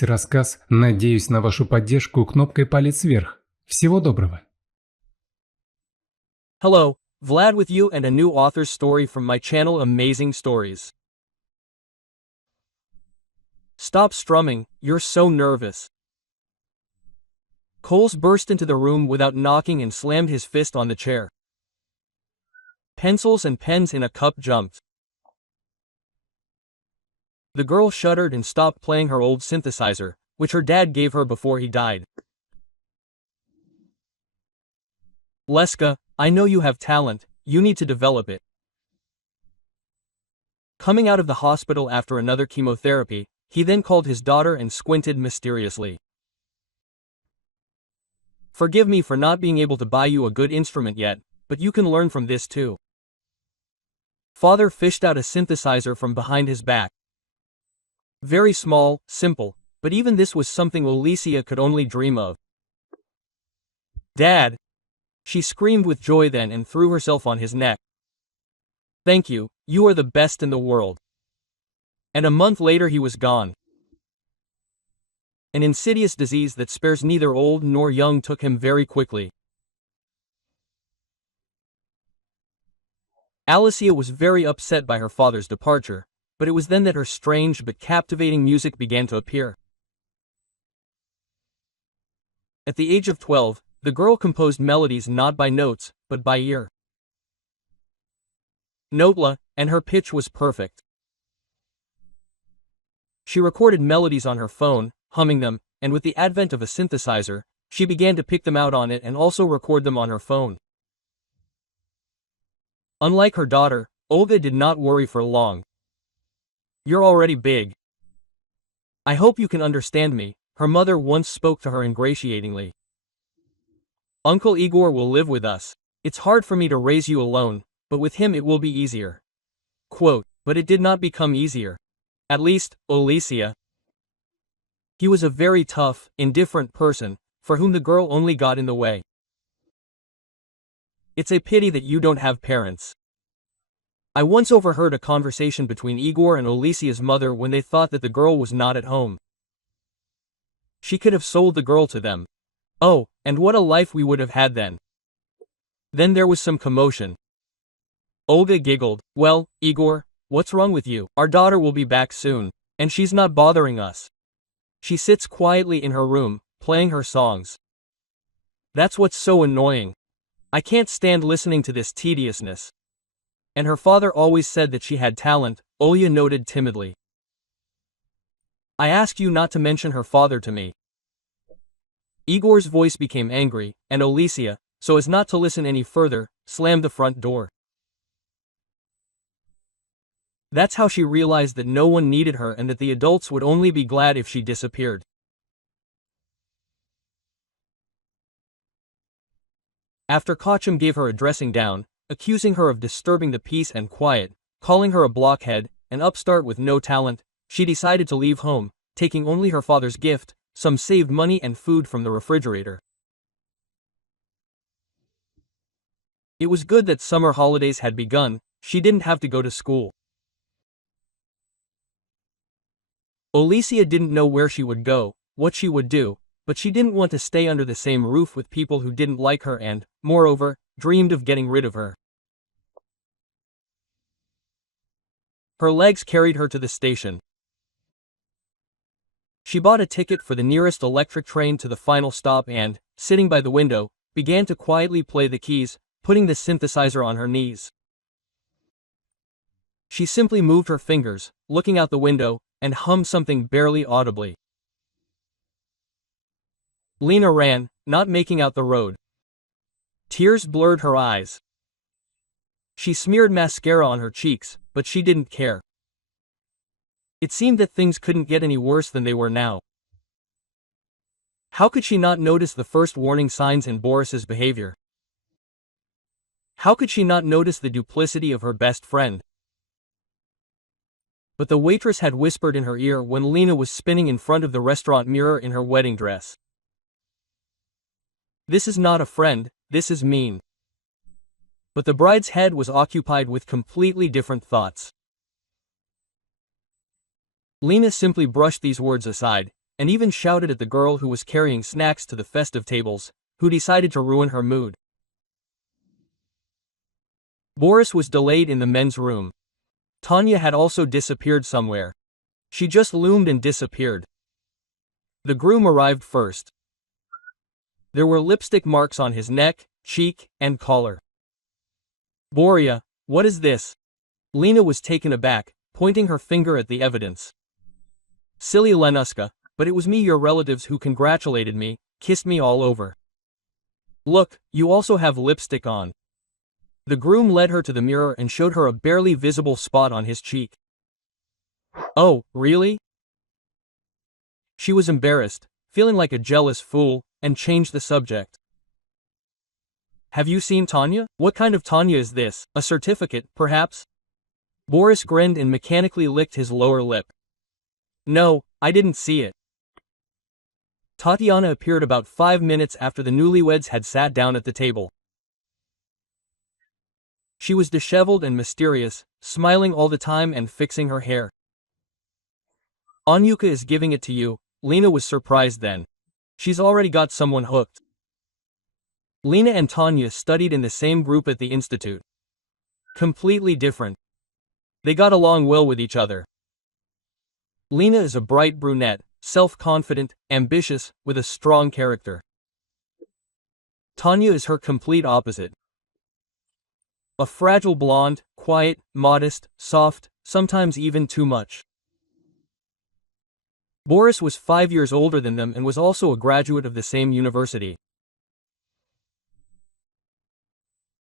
Рассказ. Надеюсь на вашу поддержку кнопкой палец вверх. Всего доброго. Hello, Vlad with you and a new author's story from my channel Amazing Stories. Stop strumming, you're so nervous. Coles burst into the room without knocking and slammed his fist on the chair. Pencils and pens in a cup jumped. The girl shuddered and stopped playing her old synthesizer, which her dad gave her before he died. Leska, I know you have talent, you need to develop it. Coming out of the hospital after another chemotherapy, he then called his daughter and squinted mysteriously. Forgive me for not being able to buy you a good instrument yet, but you can learn from this too. Father fished out a synthesizer from behind his back. Very small, simple, but even this was something Alicia could only dream of. Dad! She screamed with joy then and threw herself on his neck. Thank you, you are the best in the world. And a month later he was gone. An insidious disease that spares neither old nor young took him very quickly. Alicia was very upset by her father's departure, but it was then that her strange but captivating music began to appear. At the age of 12, the girl composed melodies not by notes, but by ear. Notela, and her pitch was perfect. She recorded melodies on her phone, humming them, and with the advent of a synthesizer, she began to pick them out on it and also record them on her phone. Unlike her daughter, Olga did not worry for long. You're already big. I hope you can understand me, her mother once spoke to her ingratiatingly. Uncle Igor will live with us. It's hard for me to raise you alone, but with him it will be easier. Quote, but it did not become easier. At least, Alicia. He was a very tough, indifferent person, for whom the girl only got in the way. It's a pity that you don't have parents. I once overheard a conversation between Igor and Alicia's mother when they thought that the girl was not at home. She could have sold the girl to them. Oh, and what a life we would have had then. Then there was some commotion. Olga giggled. Well, Igor, what's wrong with you? Our daughter will be back soon, and she's not bothering us. She sits quietly in her room, playing her songs. That's what's so annoying. I can't stand listening to this tediousness. And her father always said that she had talent, Olya noted timidly. I ask you not to mention her father to me. Igor's voice became angry, and Alicia, so as not to listen any further, slammed the front door. That's how she realized that no one needed her and that the adults would only be glad if she disappeared. After Kochum gave her a dressing down, accusing her of disturbing the peace and quiet, calling her a blockhead, an upstart with no talent, she decided to leave home, taking only her father's gift, some saved money and food from the refrigerator. It was good that summer holidays had begun, she didn't have to go to school. Alicia didn't know where she would go, what she would do, but she didn't want to stay under the same roof with people who didn't like her and, moreover, dreamed of getting rid of her. Her legs carried her to the station. She bought a ticket for the nearest electric train to the final stop and, sitting by the window, began to quietly play the keys, putting the synthesizer on her knees. She simply moved her fingers, looking out the window, and hummed something barely audibly. Lena ran, not making out the road. Tears blurred her eyes. She smeared mascara on her cheeks, but she didn't care. It seemed that things couldn't get any worse than they were now. How could she not notice the first warning signs in Boris's behavior? How could she not notice the duplicity of her best friend? But the waitress had whispered in her ear when Lena was spinning in front of the restaurant mirror in her wedding dress. This is not a friend, this is mean. But the bride's head was occupied with completely different thoughts. Lena simply brushed these words aside, and even shouted at the girl who was carrying snacks to the festive tables, who decided to ruin her mood. Boris was delayed in the men's room. Tanya had also disappeared somewhere. She just loomed and disappeared. The groom arrived first. There were lipstick marks on his neck, cheek, and collar. "Boria, what is this?" Lena was taken aback, pointing her finger at the evidence. "Silly Lenuska, but it was me, your relatives, who congratulated me, kissed me all over. Look, you also have lipstick on." The groom led her to the mirror and showed her a barely visible spot on his cheek. "Oh, really?" She was embarrassed, feeling like a jealous fool, and changed the subject. "Have you seen Tanya? What kind of Tanya is this? A certificate, perhaps?" Boris grinned and mechanically licked his lower lip. "No, I didn't see it." Tatiana appeared about 5 minutes after the newlyweds had sat down at the table. She was disheveled and mysterious, smiling all the time and fixing her hair. "Anyuka is giving it to you." Lena was surprised then. "She's already got someone hooked." Lena and Tanya studied in the same group at the institute. Completely different. They got along well with each other. Lena is a bright brunette, self-confident, ambitious, with a strong character. Tanya is her complete opposite. A fragile blonde, quiet, modest, soft, sometimes even too much. Boris was 5 years older than them and was also a graduate of the same university.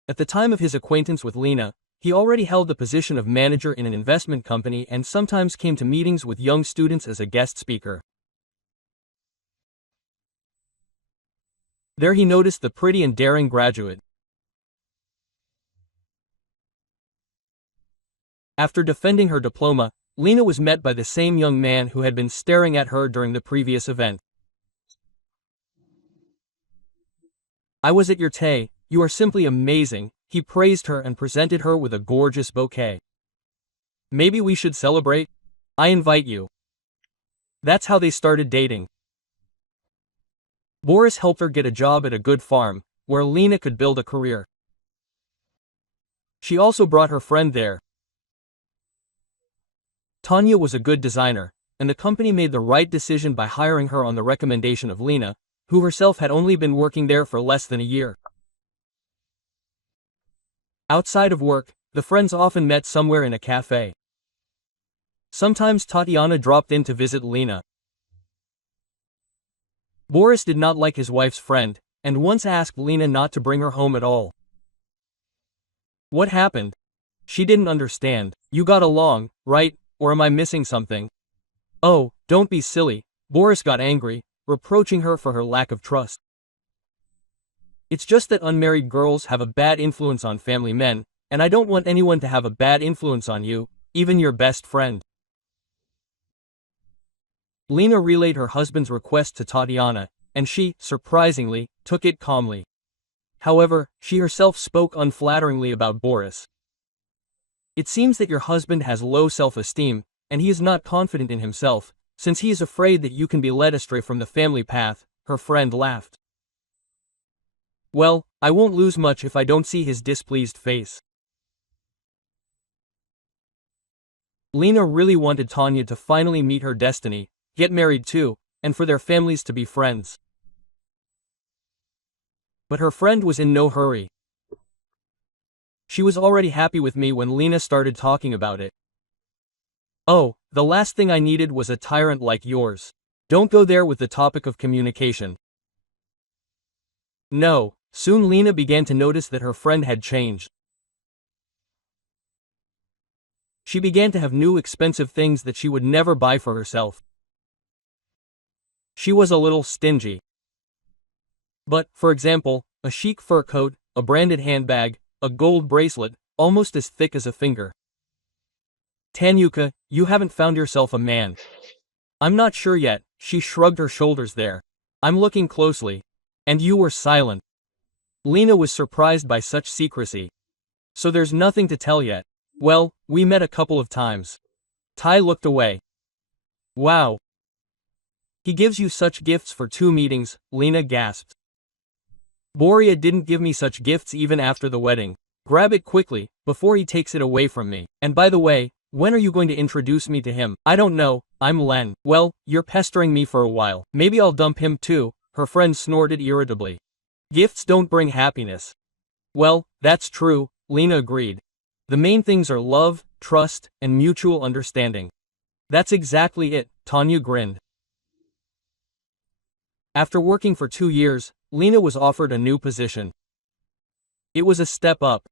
At the time of his acquaintance with Lena, he already held the position of manager in an investment company and sometimes came to meetings with young students as a guest speaker. There he noticed the pretty and daring graduate. After defending her diploma, Lena was met by the same young man who had been staring at her during the previous event. "I was at your tea, you are simply amazing," he praised her and presented her with a gorgeous bouquet. "Maybe we should celebrate? I invite you." That's how they started dating. Boris helped her get a job at a good farm, where Lena could build a career. She also brought her friend there. Tanya was a good designer, and the company made the right decision by hiring her on the recommendation of Lena, who herself had only been working there for less than a year. Outside of work, the friends often met somewhere in a cafe. Sometimes Tatiana dropped in to visit Lena. Boris did not like his wife's friend, and once asked Lena not to bring her home at all. What happened? She didn't understand. "You got along, right? Or am I missing something?" "Oh, don't be silly." Boris got angry, reproaching her for her lack of trust. "It's just that unmarried girls have a bad influence on family men, and I don't want anyone to have a bad influence on you, even your best friend." Lena relayed her husband's request to Tatiana, and she, surprisingly, took it calmly. However, she herself spoke unflatteringly about Boris. "It seems that your husband has low self-esteem, and he is not confident in himself, since he is afraid that you can be led astray from the family path," her friend laughed. "Well, I won't lose much if I don't see his displeased face." Lena really wanted Tanya to finally meet her destiny, get married too, and for their families to be friends. But her friend was in no hurry. She was already happy with me when Lena started talking about it. "Oh, the last thing I needed was a tyrant like yours. Don't go there with the topic of communication." No, soon Lena began to notice that her friend had changed. She began to have new expensive things that she would never buy for herself. She was a little stingy. But, for example, a chic fur coat, a branded handbag, a gold bracelet, almost as thick as a finger. "Tanyuka, you haven't found yourself a man." "I'm not sure yet," she shrugged her shoulders there. "I'm looking closely." "And you were silent." Lena was surprised by such secrecy. "So there's nothing to tell yet." "Well, we met a couple of times." Tai looked away. "Wow. He gives you such gifts for 2 meetings, Lena gasped. Boria didn't give me such gifts even after the wedding. Grab it quickly, before he takes it away from me. And by the way, when are you going to introduce me to him? I don't know, I'm Len. Well, you're pestering me for a while. Maybe I'll dump him too, her friend snorted irritably. Gifts don't bring happiness. Well, that's true, Lena agreed. The main things are love, trust, and mutual understanding. That's exactly it, Tanya grinned. After working for 2 years, Lena was offered a new position. It was a step up.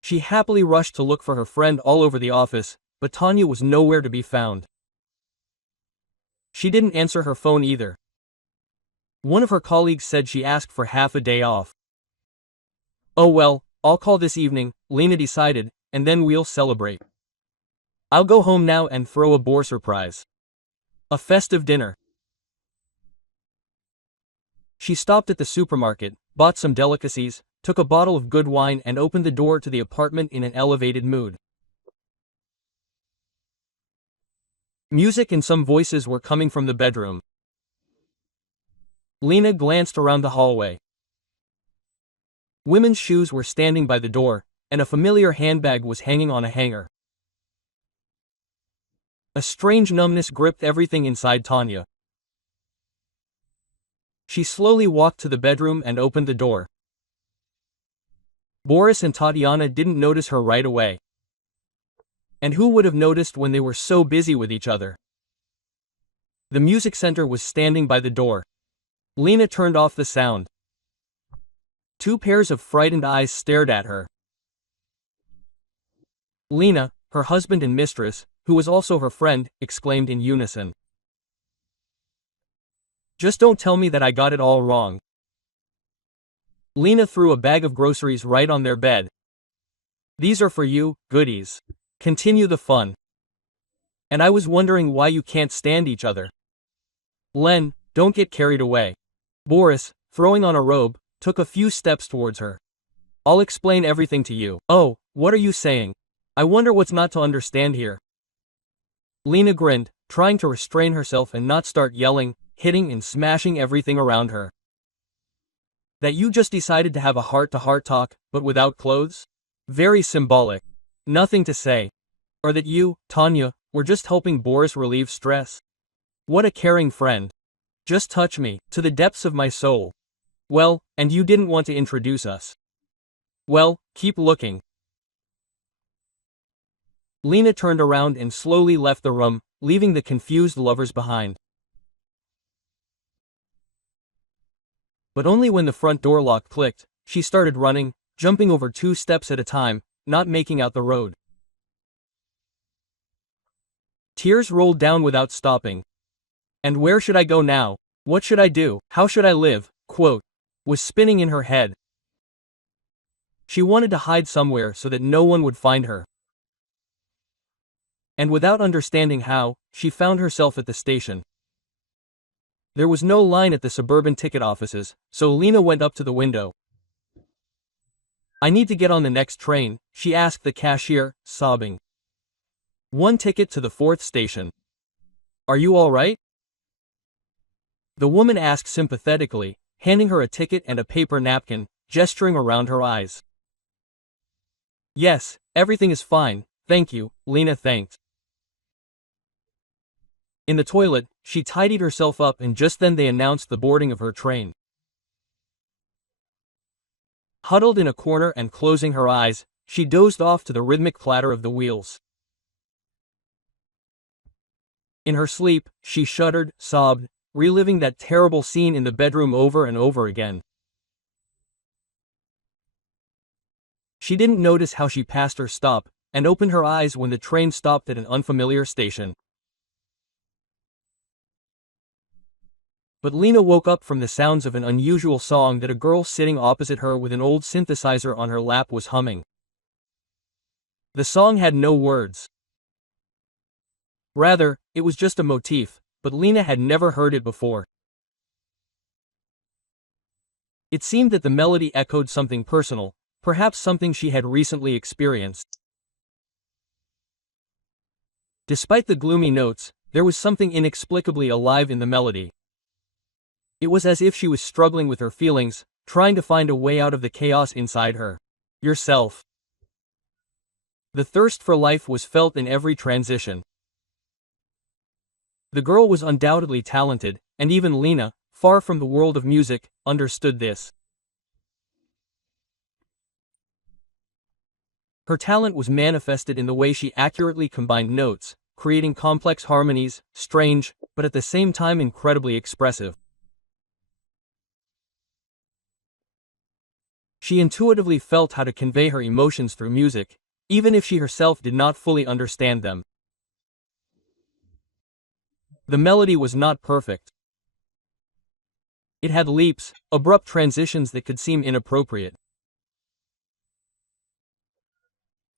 She happily rushed to look for her friend all over the office, but Tanya was nowhere to be found. She didn't answer her phone either. One of her colleagues said she asked for half a day off. Oh well, I'll call this evening, Lena decided, and then we'll celebrate. I'll go home now and throw a Boar surprise. A festive dinner. She stopped at the supermarket, bought some delicacies, took a bottle of good wine and opened the door to the apartment in an elevated mood. Music and some voices were coming from the bedroom. Lena glanced around the hallway. Women's shoes were standing by the door, and a familiar handbag was hanging on a hanger. A strange numbness gripped everything inside Tanya. She slowly walked to the bedroom and opened the door. Boris and Tatiana didn't notice her right away. And who would have noticed when they were so busy with each other? The music center was standing by the door. Lena turned off the sound. 2 pairs of frightened eyes stared at her. Lena, her husband and mistress, who was also her friend, exclaimed in unison. Just don't tell me that I got it all wrong. Lena threw a bag of groceries right on their bed. These are for you, goodies. Continue the fun. And I was wondering why you can't stand each other. Len, don't get carried away. Boris, throwing on a robe, took a few steps towards her. I'll explain everything to you. Oh, what are you saying? I wonder what's not to understand here. Lena grinned, trying to restrain herself and not start yelling, hitting and smashing everything around her. That you just decided to have a heart-to-heart talk, but without clothes? Very symbolic. Nothing to say. Or that you, Tanya, were just helping Boris relieve stress. What a caring friend. Just touch me, to the depths of my soul. Well, and you didn't want to introduce us. Well, keep looking. Lena turned around and slowly left the room, leaving the confused lovers behind. But only when the front door lock clicked, she started running, jumping over 2 steps at a time, not making out the road. Tears rolled down without stopping. And where should I go now? What should I do? How should I live? Quote, was spinning in her head. She wanted to hide somewhere so that no one would find her. And without understanding how, she found herself at the station. There was no line at the suburban ticket offices, so Lena went up to the window. I need to get on the next train, she asked the cashier, sobbing. 1 ticket to the 4th station. Are you all right? The woman asked sympathetically, handing her a ticket and a paper napkin, gesturing around her eyes. Yes, everything is fine, thank you, Lena thanked. In the toilet, she tidied herself up and just then they announced the boarding of her train. Huddled in a corner and closing her eyes, she dozed off to the rhythmic clatter of the wheels. In her sleep, she shuddered, sobbed, reliving that terrible scene in the bedroom over and over again. She didn't notice how she passed her stop, and opened her eyes when the train stopped at an unfamiliar station. But Lena woke up from the sounds of an unusual song that a girl sitting opposite her with an old synthesizer on her lap was humming. The song had no words. Rather, it was just a motif, but Lena had never heard it before. It seemed that the melody echoed something personal, perhaps something she had recently experienced. Despite the gloomy notes, There was something inexplicably alive in the melody. It was as if she was struggling with her feelings, trying to find a way out of the chaos inside her. Yourself. The thirst for life was felt in every transition. The girl was undoubtedly talented, and even Lena, far from the world of music, understood this. Her talent was manifested in the way she accurately combined notes, creating complex harmonies, strange, but at the same time incredibly expressive. She intuitively felt how to convey her emotions through music, even if she herself did not fully understand them. The melody was not perfect. It had leaps, abrupt transitions that could seem inappropriate.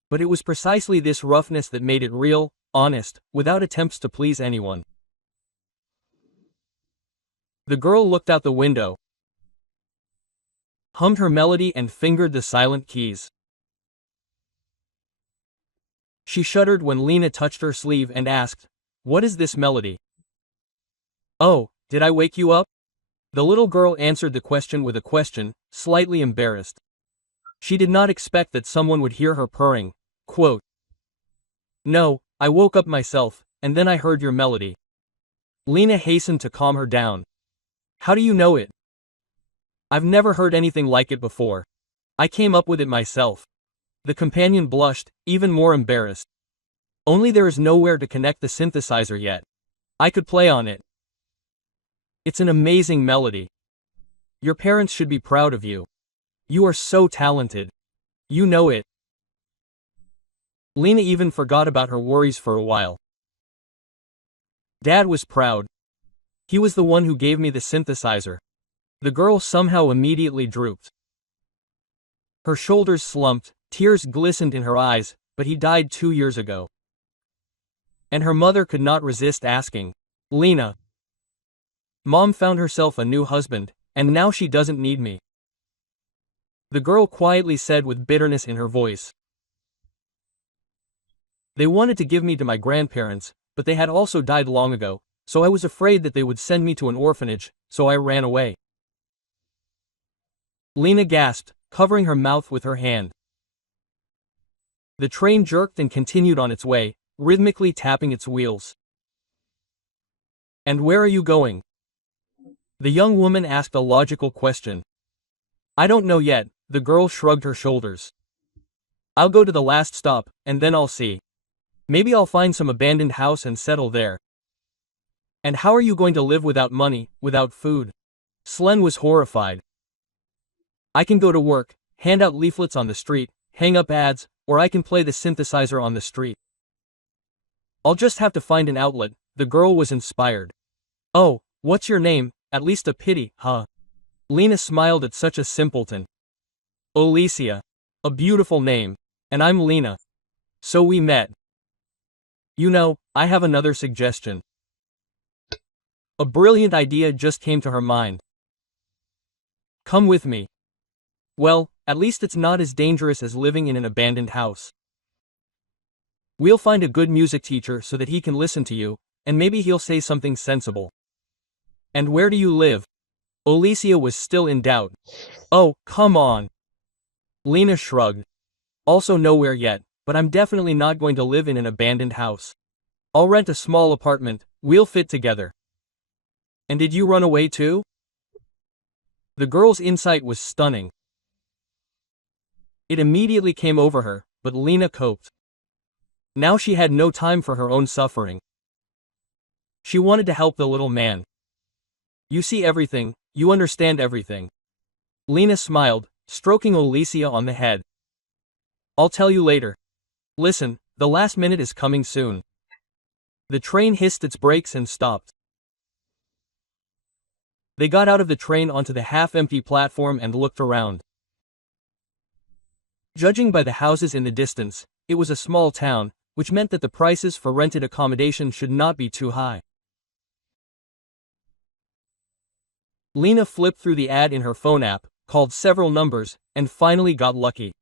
But it was precisely this roughness that made it real, honest, without attempts to please anyone. The girl looked out the window, hummed her melody and fingered the silent keys. She shuddered when Lena touched her sleeve and asked, "What is this melody?" "Oh, did I wake you up?" The little girl answered the question with a question, slightly embarrassed. She did not expect that someone would hear her purring. Quote, "No, I woke up myself, and then I heard your melody." Lena hastened to calm her down. "How do you know it?" "I've never heard anything like it before. I came up with it myself." The companion blushed, even more embarrassed. "Only there is nowhere to connect the synthesizer yet. I could play on it." "It's an amazing melody. Your parents should be proud of you. You are so talented. You know it." Lena even forgot about her worries for a while. "Dad was proud. He was the one who gave me the synthesizer." The girl somehow immediately drooped. Her shoulders slumped, tears glistened in her eyes, but he died 2 years ago. And her mother could not resist asking, "Lena, Mom found herself a new husband, and now she doesn't need me." The girl quietly said with bitterness in her voice, "They wanted to give me to my grandparents, but they had also died long ago, so I was afraid that they would send me to an orphanage, so I ran away." Lena gasped, covering her mouth with her hand. The train jerked and continued on its way, rhythmically tapping its wheels. "And where are you going?" The young woman asked a logical question. "I don't know yet," the girl shrugged her shoulders. "I'll go to the last stop, and then I'll see. Maybe I'll find some abandoned house and settle there." "And how are you going to live without money, without food?" Slen was horrified. "I can go to work, hand out leaflets on the street, hang up ads, or I can play the synthesizer on the street. I'll just have to find an outlet." The girl was inspired. "Oh, what's your name? At least a pity, huh?" Lena smiled at such a simpleton. "Alicia. A beautiful name. And I'm Lena. So we met." "You know, I have another suggestion." A brilliant idea just came to her mind. "Come with me." "Well, at least it's not as dangerous as living in an abandoned house. We'll find a good music teacher so that he can listen to you, and maybe he'll say something sensible." "And where do you live?" Alicia was still in doubt. "Oh, come on." Lena shrugged. "Also nowhere yet, but I'm definitely not going to live in an abandoned house. I'll rent a small apartment, we'll fit together." "And did you run away too?" The girl's insight was stunning. It immediately came over her, but Lena coped. Now she had no time for her own suffering. She wanted to help the little man. "You see everything, you understand everything." Lena smiled, stroking Alicia on the head. "I'll tell you later. Listen, the last minute is coming soon." The train hissed its brakes and stopped. They got out of the train onto the half-empty platform and looked around. Judging by the houses in the distance, it was a small town, which meant that the prices for rented accommodation should not be too high. Lena flipped through the ad in her phone app, called several numbers, and finally got lucky.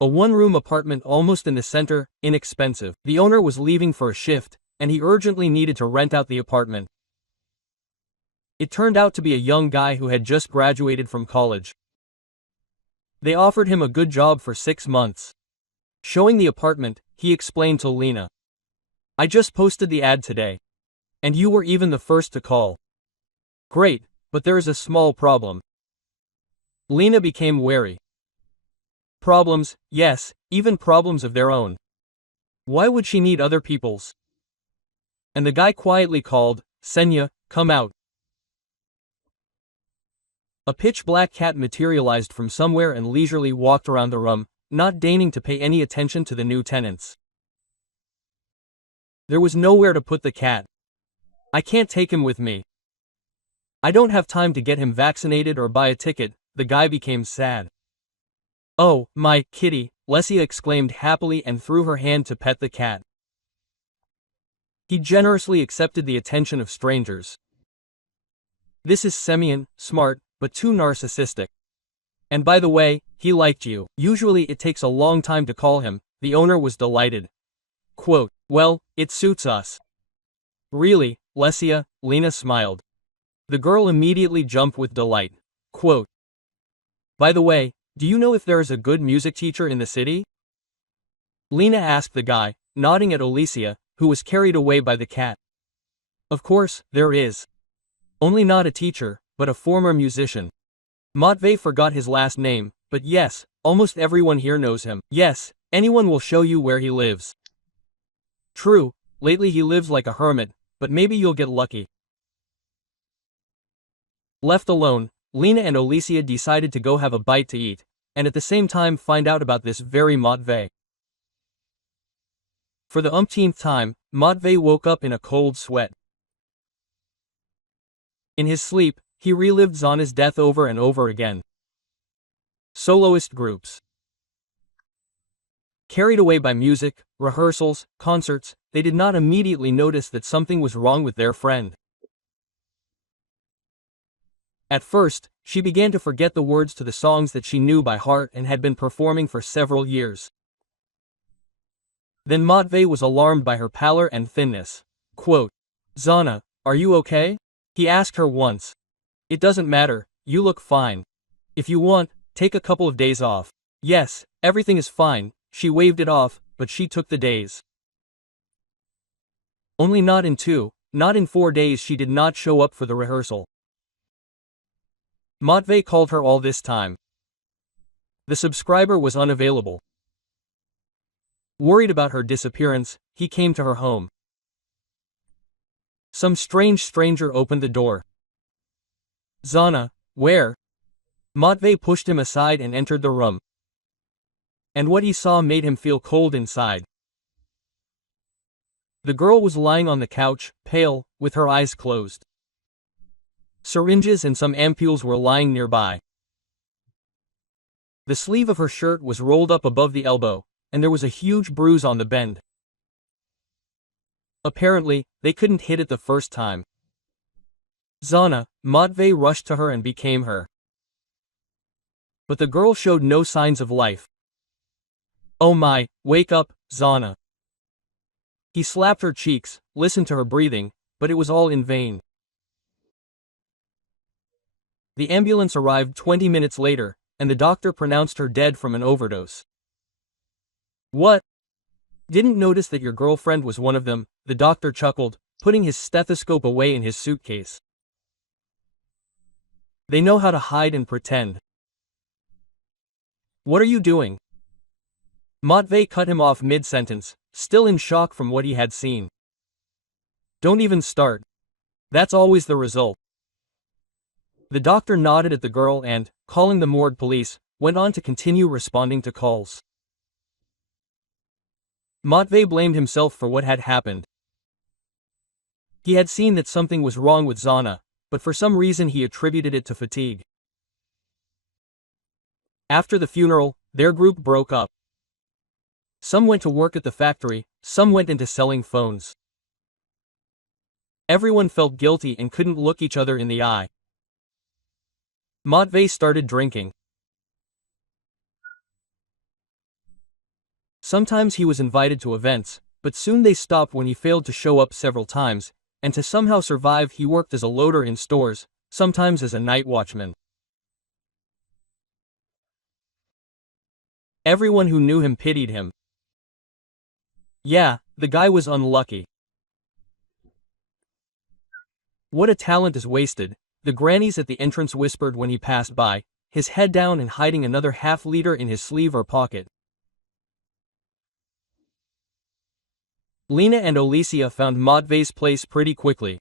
A one-room apartment almost in the center, inexpensive. The owner was leaving for a shift, and he urgently needed to rent out the apartment. It turned out to be a young guy who had just graduated from college. They offered him a good job for 6 months. Showing the apartment, he explained to Lena. "I just posted the ad today. And you were even the first to call." "Great, but there is a small problem." Lena became wary. Problems, yes, even problems of their own. Why would she need other people's? And the guy quietly called, "Senya, come out." A pitch-black cat materialized from somewhere and leisurely walked around the room, not deigning to pay any attention to the new tenants. There was nowhere to put the cat. "I can't take him with me. I don't have time to get him vaccinated or buy a ticket." The guy became sad. "Oh, my kitty," Lesia exclaimed happily and threw her hand to pet the cat. He generously accepted the attention of strangers. "This is Semyon, smart, but too narcissistic. And by the way, he liked you." Usually it takes a long time to call him. The owner was delighted. Quote, "Well, it suits us." "Really, Lesia?" Lena smiled. The girl immediately jumped with delight. Quote, "By the way, do you know if there is a good music teacher in the city?" Lena asked the guy, nodding at Alicia, who was carried away by the cat. "Of course, there is. Only not a teacher, but a former musician. Matvey forgot his last name, but yes, almost everyone here knows him. Yes, anyone will show you where he lives. True, lately he lives like a hermit, but maybe you'll get lucky." Left alone, Lena and Alicia decided to go have a bite to eat, and at the same time find out about this very Matvey. For the umpteenth time, Matvey woke up in a cold sweat. In his sleep, he relived Zana's death over and over again. Soloist groups. Carried away by music, rehearsals, concerts, they did not immediately notice that something was wrong with their friend. At first, she began to forget the words to the songs that she knew by heart and had been performing for several years. Then Matvey was alarmed by her pallor and thinness. Quote, "Zana, are you okay?" he asked her once. "It doesn't matter, you look fine. If you want, take a couple of days off." "Yes, everything is fine," she waved it off, but she took the days. Only not in 2, not in 4 days she did not show up for the rehearsal. Matvey called her all this time. The subscriber was unavailable. Worried about her disappearance, he came to her home. Some strange stranger opened the door. "Zana, where?" Matvey pushed him aside and entered the room. And what he saw made him feel cold inside. The girl was lying on the couch, pale, with her eyes closed. Syringes and some ampules were lying nearby. The sleeve of her shirt was rolled up above the elbow, and there was a huge bruise on the bend. Apparently, they couldn't hit it the first time. "Zana," Matvey rushed to her and became her. But the girl showed no signs of life. "Oh my, wake up, Zana." He slapped her cheeks, listened to her breathing, but it was all in vain. The ambulance arrived 20 minutes later, and the doctor pronounced her dead from an overdose. "What? Didn't notice that your girlfriend was one of them," the doctor chuckled, putting his stethoscope away in his suitcase. "They know how to hide and pretend." "What are you doing?" Matvey cut him off mid-sentence, still in shock from what he had seen. "Don't even start. That's always the result." The doctor nodded at the girl and, calling the morgue police, went on to continue responding to calls. Matvey blamed himself for what had happened. He had seen that something was wrong with Zana, but for some reason he attributed it to fatigue. After the funeral, their group broke up. Some went to work at the factory, some went into selling phones. Everyone felt guilty and couldn't look each other in the eye. Matvey started drinking. Sometimes he was invited to events, but soon they stopped when he failed to show up several times, and to somehow survive he worked as a loader in stores, sometimes as a night watchman. Everyone who knew him pitied him. Yeah, the guy was unlucky. What a talent is wasted, the grannies at the entrance whispered when he passed by, his head down and hiding another half-liter in his sleeve or pocket. Lena and Alicia found Matvei's place pretty quickly.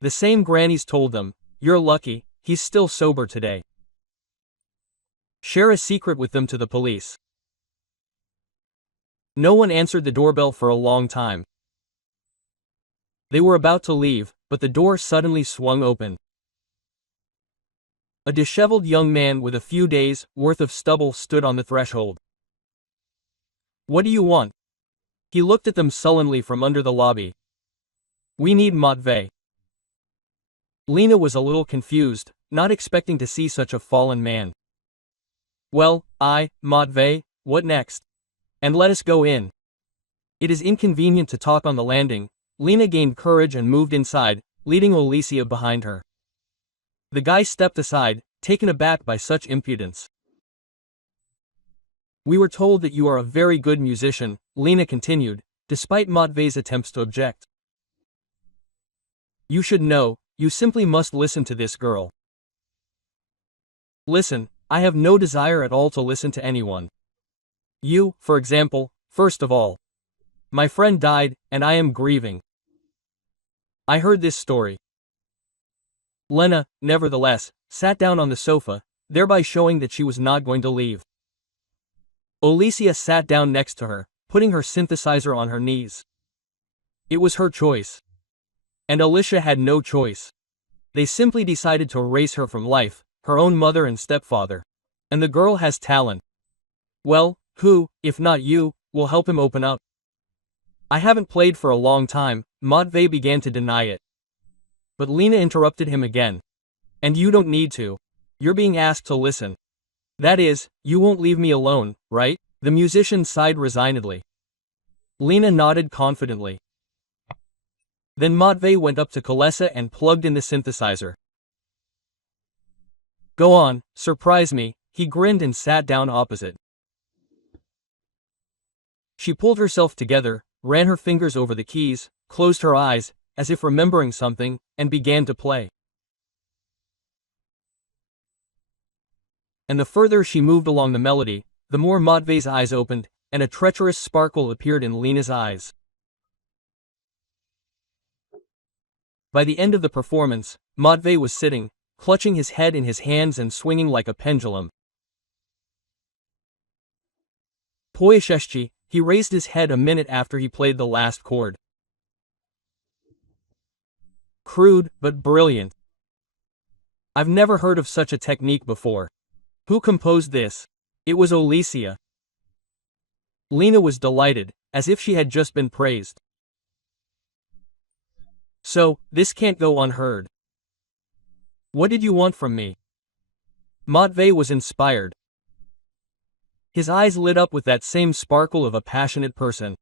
The same grannies told them, "You're lucky, he's still sober today." Share a secret with them to the police. No one answered the doorbell for a long time. They were about to leave, but the door suddenly swung open. A disheveled young man with a few days' worth of stubble stood on the threshold. "What do you want?" He looked at them sullenly from under the lobby. "We need Matvei." Lena was a little confused, not expecting to see such a fallen man. "Well, Matvei, what next? And let us go in." "It is inconvenient to talk on the landing." Lena gained courage and moved inside, leading Alicia behind her. The guy stepped aside, taken aback by such impudence. "We were told that you are a very good musician," Lena continued, despite Matvei's attempts to object. "You should know, you simply must listen to this girl." "Listen, I have no desire at all to listen to anyone. You, for example, first of all. My friend died, and I am grieving. I heard this story." Lena, nevertheless, sat down on the sofa, thereby showing that she was not going to leave. Alicia sat down next to her, putting her synthesizer on her knees. It was her choice. And Alicia had no choice. They simply decided to erase her from life, her own mother and stepfather. And the girl has talent. Well, who, if not you, will help him open up? "I haven't played for a long time," Matvei began to deny it. But Lena interrupted him again. "And you don't need to. You're being asked to listen. That is, you won't leave me alone, right?" The musician sighed resignedly. Lena nodded confidently. Then Matvei went up to Kolesa and plugged in the synthesizer. "Go on, surprise me," he grinned and sat down opposite. She pulled herself together, ran her fingers over the keys, closed her eyes, as if remembering something, and began to play. And the further she moved along the melody, the more Matvei's eyes opened, and a treacherous sparkle appeared in Lena's eyes. By the end of the performance, Matvei was sitting, clutching his head in his hands and swinging like a pendulum. Poisheshchi, he raised his head a minute after he played the last chord. Crude, but brilliant. I've never heard of such a technique before. Who composed this? It was Alicia. Lena was delighted, as if she had just been praised. So, this can't go unheard. What did you want from me? Matvei was inspired. His eyes lit up with that same sparkle of a passionate person.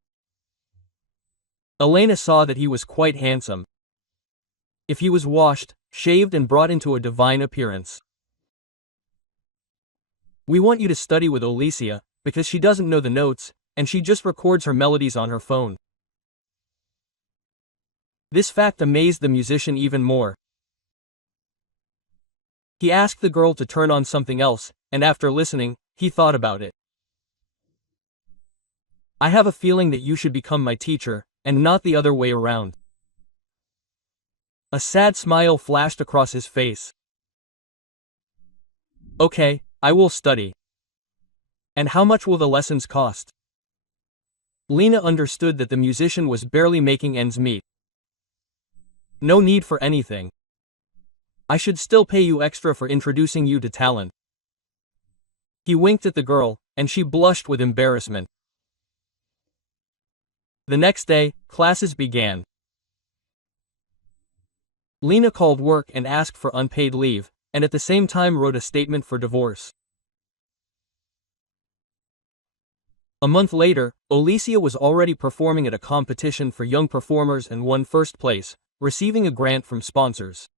Elena saw that he was quite handsome. If he was washed, shaved and brought into a divine appearance. We want you to study with Alicia, because she doesn't know the notes, and she just records her melodies on her phone. This fact amazed the musician even more. He asked the girl to turn on something else, and after listening, he thought about it. I have a feeling that you should become my teacher, and not the other way around. A sad smile flashed across his face. Okay, I will study. And how much will the lessons cost? Lena understood that the musician was barely making ends meet. No need for anything. I should still pay you extra for introducing you to talent. He winked at the girl, and she blushed with embarrassment. The next day, classes began. Lena called work and asked for unpaid leave, and at the same time wrote a statement for divorce. A month later, Alicia was already performing at a competition for young performers and won first place, receiving a grant from sponsors.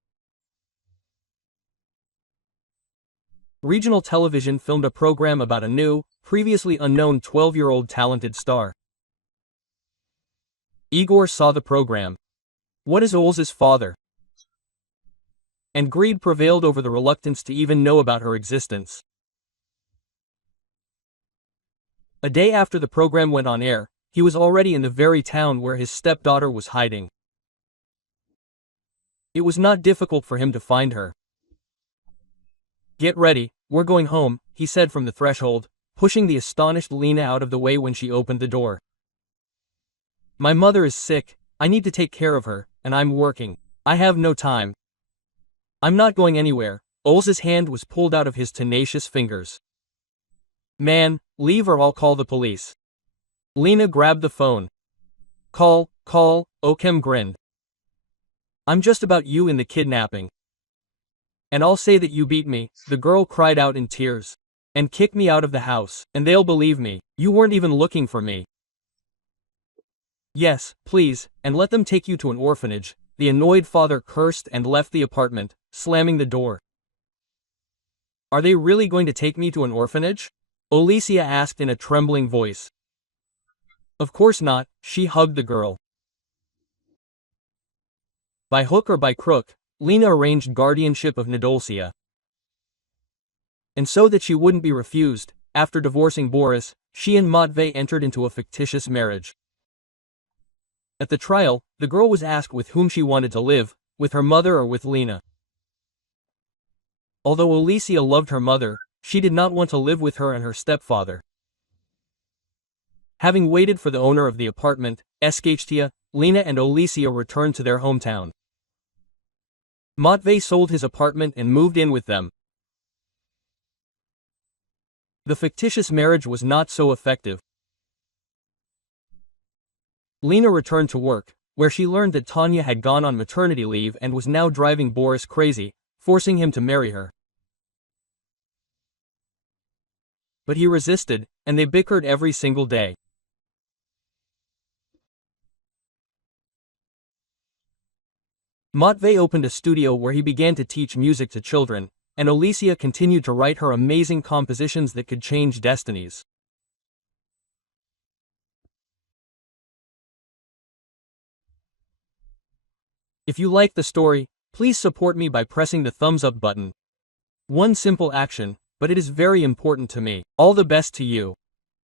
Regional television filmed a program about a new, previously unknown 12-year-old talented star. Igor saw the program. What is Olza's father? And greed prevailed over the reluctance to even know about her existence. A day after the program went on air, he was already in the very town where his stepdaughter was hiding. It was not difficult for him to find her. "Get ready, we're going home," he said from the threshold, pushing the astonished Lena out of the way when she opened the door. "My mother is sick, I need to take care of her, and I'm working. I have no time." "I'm not going anywhere." Olza's hand was pulled out of his tenacious fingers. "Man, leave or I'll call the police." Lena grabbed the phone. Call, Okem grinned. "I'm just about you in the kidnapping. And I'll say that you beat me," the girl cried out in tears. "And kick me out of the house, and they'll believe me. You weren't even looking for me." "Yes, please, and let them take you to an orphanage," the annoyed father cursed and left the apartment, slamming the door. "Are they really going to take me to an orphanage?" Alicia asked in a trembling voice. "Of course not," she hugged the girl. By hook or by crook, Lena arranged guardianship of Nadolcia. And so that she wouldn't be refused, after divorcing Boris, she and Matvey entered into a fictitious marriage. At the trial, the girl was asked with whom she wanted to live, with her mother or with Lena. Although Alicia loved her mother, she did not want to live with her and her stepfather. Having waited for the owner of the apartment, Eskachtia, Lena and Alicia returned to their hometown. Matvey sold his apartment and moved in with them. The fictitious marriage was not so effective. Lena returned to work, where she learned that Tanya had gone on maternity leave and was now driving Boris crazy, forcing him to marry her. But he resisted, and they bickered every single day. Matvey opened a studio where he began to teach music to children, and Alicia continued to write her amazing compositions that could change destinies. If you like the story, please support me by pressing the thumbs up button. One simple action, but it is very important to me. All the best to you.